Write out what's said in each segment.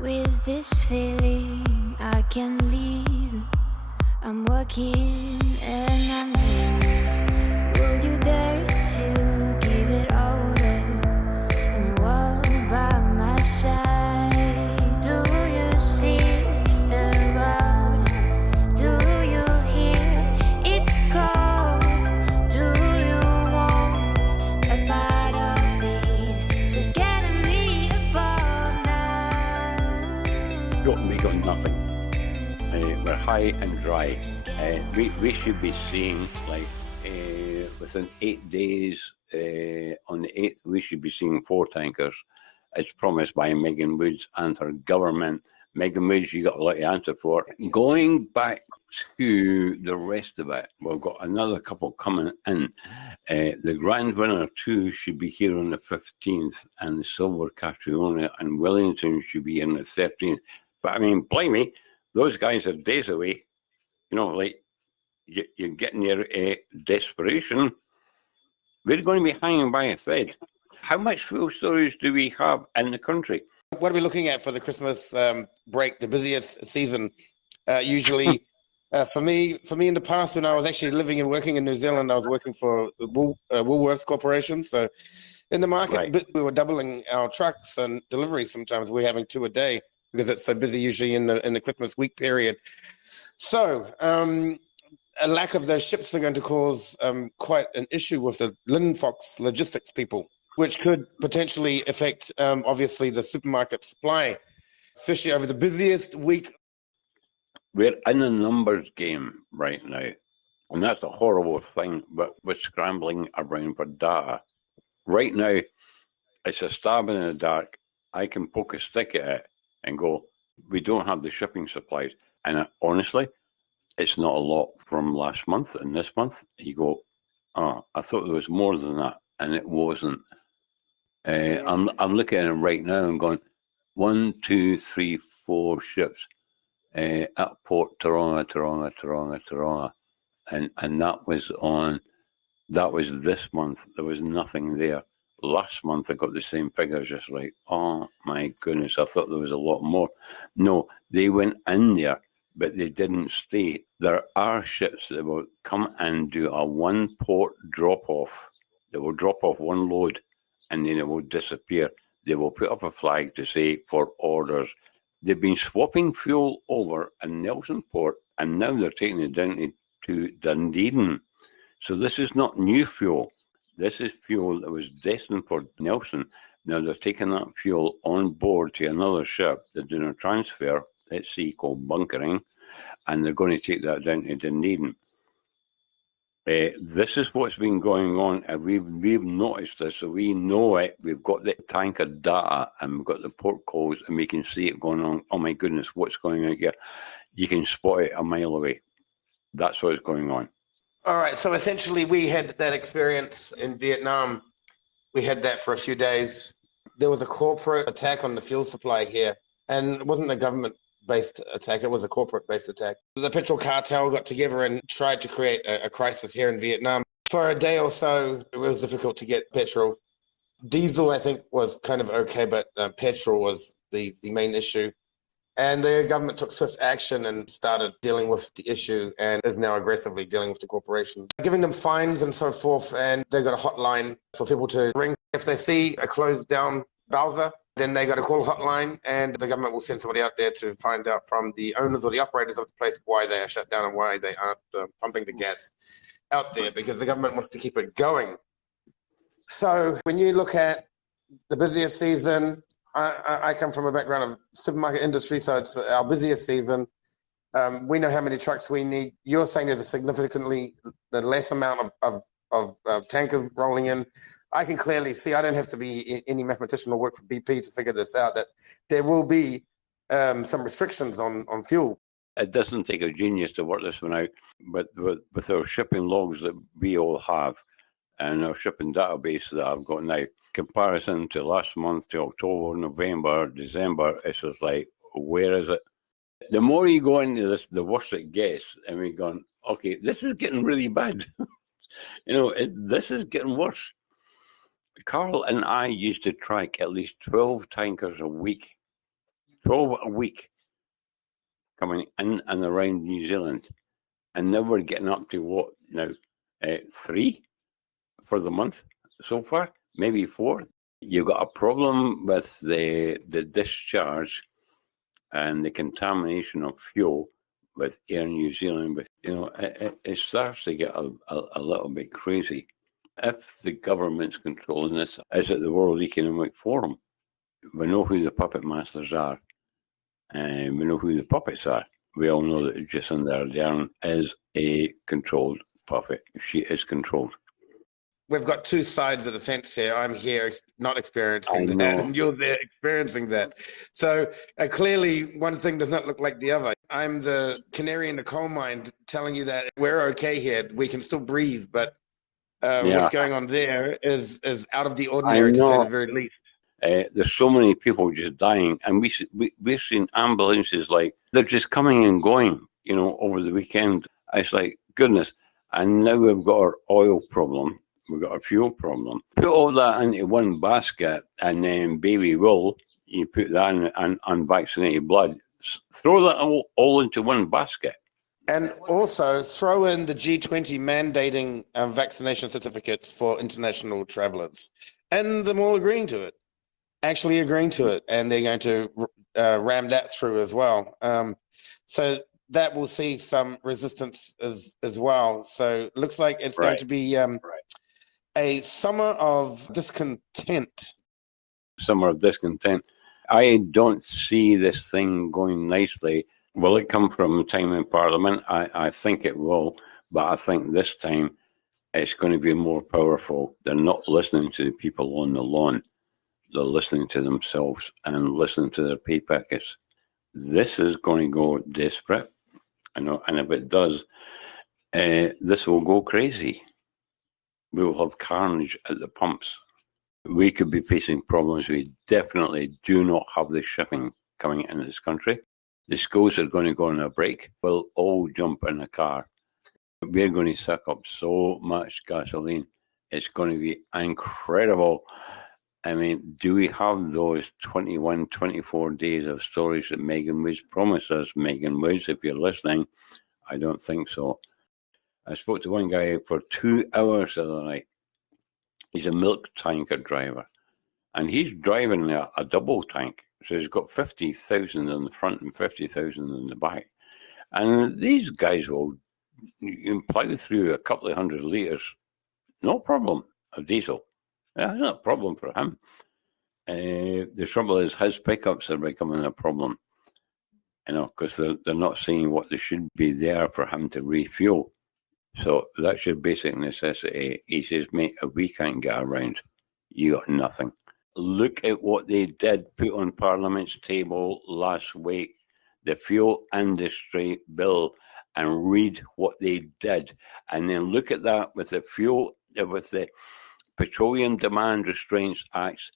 With this feeling, I can leave. I'm working and I'm dreaming. Will you dare to give it all up and walk by my side? Do you see the road? Do you hear it's cold? Do you want a part of it? Just getting me above now. We got nothing. We're high and dry. We should be seeing, like, within 8 days, on the 8th, we should be seeing 4 tankers, as promised by Megan Woods and her government. Megan Woods, you got a lot to answer for. Going back to the rest of it, we've got another couple coming in. The Grand Winner 2 should be here on the 15th, and the Silver Catriona and Wellington should be on the 13th. But I mean, blimey, those guys are days away. You know, like, you're getting your desperation. We're going to be hanging by a thread. How much fuel storage do we have in the country? What are we looking at for the Christmas break, the busiest season? Usually, for me in the past, when I was actually living and working in New Zealand, I was working for the Woolworths Corporation. So in the market, Right. we were doubling our trucks and deliveries. Sometimes we're having 2 a day because it's so busy usually in the Christmas week period. So a lack of those ships are going to cause quite an issue with the Linfox logistics people, which could potentially affect, obviously, the supermarket supply, especially over the busiest week. We're in a numbers game right now, and that's a horrible thing, but we're scrambling around for data. Right now, it's a stab in the dark. I can poke a stick at it and go, we don't have the shipping supplies. And honestly, it's not a lot from last month and this month. You go, oh, I thought there was more than that, and it wasn't. I'm looking at it right now and going, 1, 2, 3, 4 ships at Port Taronga, and that was this month. There was nothing there. Last month I got the same figures, just like, oh my goodness, I thought there was a lot more. No, they went in there, but they didn't stay. There are ships that will come and do a 1 port drop off. They will drop off 1 load and then it will disappear. They will put up a flag to say for orders. They've been swapping fuel over in Nelson Port, and now they're taking it down to Dunedin. So this is not new fuel. This is fuel that was destined for Nelson. Now they're taking that fuel on board to another ship. They're doing a transfer at sea called bunkering, and they're going to take that down to Dunedin. This is what's been going on, and we've noticed this, so we know it. We've got the tanker data, and we've got the port calls, and we can see it going on. Oh my goodness, what's going on here? You can spot it a mile away. That's what's going on. All right, so essentially we had that experience in Vietnam. We had that for a few days. There was a corporate attack on the fuel supply here, and it wasn't a government-based attack, it was a corporate-based attack. The petrol cartel got together and tried to create a crisis here in Vietnam. For a day or so, it was difficult to get petrol. Diesel, I think, was kind of okay, but petrol was the main issue. And the government took swift action and started dealing with the issue and is now aggressively dealing with the corporations, giving them fines and so forth. And they've got a hotline for people to ring. If they see a closed down Bowser, then they got to call a hotline, and the government will send somebody out there to find out from the owners or the operators of the place why they are shut down and why they aren't pumping the gas out there, because the government wants to keep it going. So when you look at the busiest season, I come from a background of supermarket industry, so it's our busiest season. We know how many trucks we need. You're saying there's a significantly less amount of tankers rolling in. I can clearly see, I don't have to be any mathematician or work for BP to figure this out, that there will be some restrictions on fuel. It doesn't take a genius to work this one out, but with our shipping logs that we all have and our shipping database that I've got now, comparison to last month, to October, November, December, it's just like, where is it? The more you go into this, the worse it gets. And we're going, okay, this is getting really bad. This is getting worse. Carl and I used to track at least 12 tankers a week 12 a week coming in and around New Zealand. And now we're getting up to what now? 3 for the month so far, maybe 4. You've got a problem with the discharge and the contamination of fuel with Air New Zealand. But, it starts to get a little bit crazy. If the government's controlling this, is it the World Economic Forum? We know who the puppet masters are, and we know who the puppets are. We all know that Jacinda Ardern is a controlled puppet. She is controlled. We've got two sides of the fence here. I'm here not experiencing that, and you're there experiencing that. So clearly, one thing does not look like the other. I'm the canary in the coal mine telling you that we're okay here. We can still breathe, but what's going on there is out of the ordinary, to say the very least. There's so many people just dying, and we're seeing ambulances like they're just coming and going, over the weekend. It's like, goodness. And now we've got our oil problem. We've got a fuel problem. Put all that into one basket, and then baby will, you put that in unvaccinated blood. Throw that all into one basket. And also throw in the G20 mandating vaccination certificates for international travelers. And them all agreeing to it. Actually agreeing to it. And they're going to ram that through as well. So that will see some resistance as well. So it looks like it's going to be a summer of discontent. Summer of discontent. I don't see this thing going nicely. Will it come from time in Parliament? I think it will, but I think this time it's going to be more powerful. They're not listening to the people on the lawn. They're listening to themselves and listening to their pay packets. This is going to go desperate, and if it does, this will go crazy. We will have carnage at the pumps. We could be facing problems. We definitely do not have the shipping coming into this country. The schools are going to go on a break. We'll all jump in a car. We're going to suck up so much gasoline. It's going to be incredible. I mean, do we have those 21, 24 days of storage that Megan Woods promised us? Megan Woods, if you're listening, I don't think so. I spoke to one guy for 2 hours the other night. He's a milk tanker driver, and he's driving a double tank. So he's got 50,000 in the front and 50,000 in the back. And these guys will plow through a couple of 100 litres, no problem, of diesel. That's not a problem for him. The trouble is his pickups are becoming a problem, because they're not seeing what they should be there for him to refuel. So that's your basic necessity. He says, mate, if we can't get around, you got nothing. Look at what they did put on Parliament's table last week, the fuel industry bill, and read what they did. And then look at that with the Petroleum Demand Restraints Acts,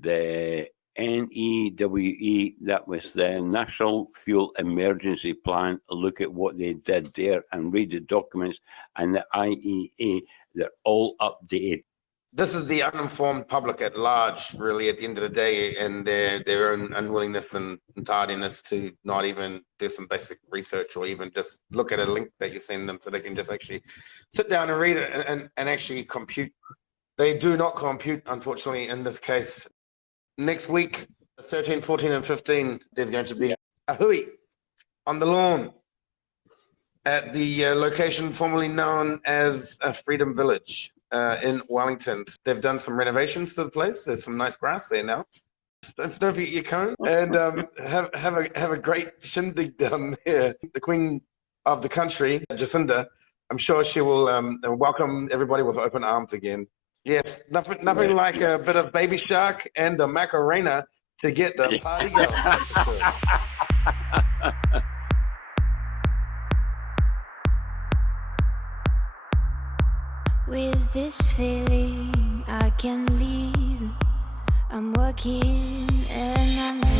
the NEWE, that was the National Fuel Emergency Plan. Look at what they did there and read the documents, and the IEA, they're all updated. This is the uninformed public at large, really, at the end of the day, and their own unwillingness and tardiness to not even do some basic research or even just look at a link that you send them so they can just actually sit down and read it and actually compute. They do not compute, unfortunately, in this case. Next week, 13, 14, and 15, there's going to be a hui on the lawn at the location formerly known as Freedom Village in Wellington. They've done some renovations to the place. There's some nice grass there now. Don't forget your cone and have a great shindig down there. The Queen of the country, Jacinda, I'm sure she will welcome everybody with open arms again. Yes, nothing like a bit of Baby Shark and the Macarena to get the party going. With this feeling I can leave. I'm working and I'm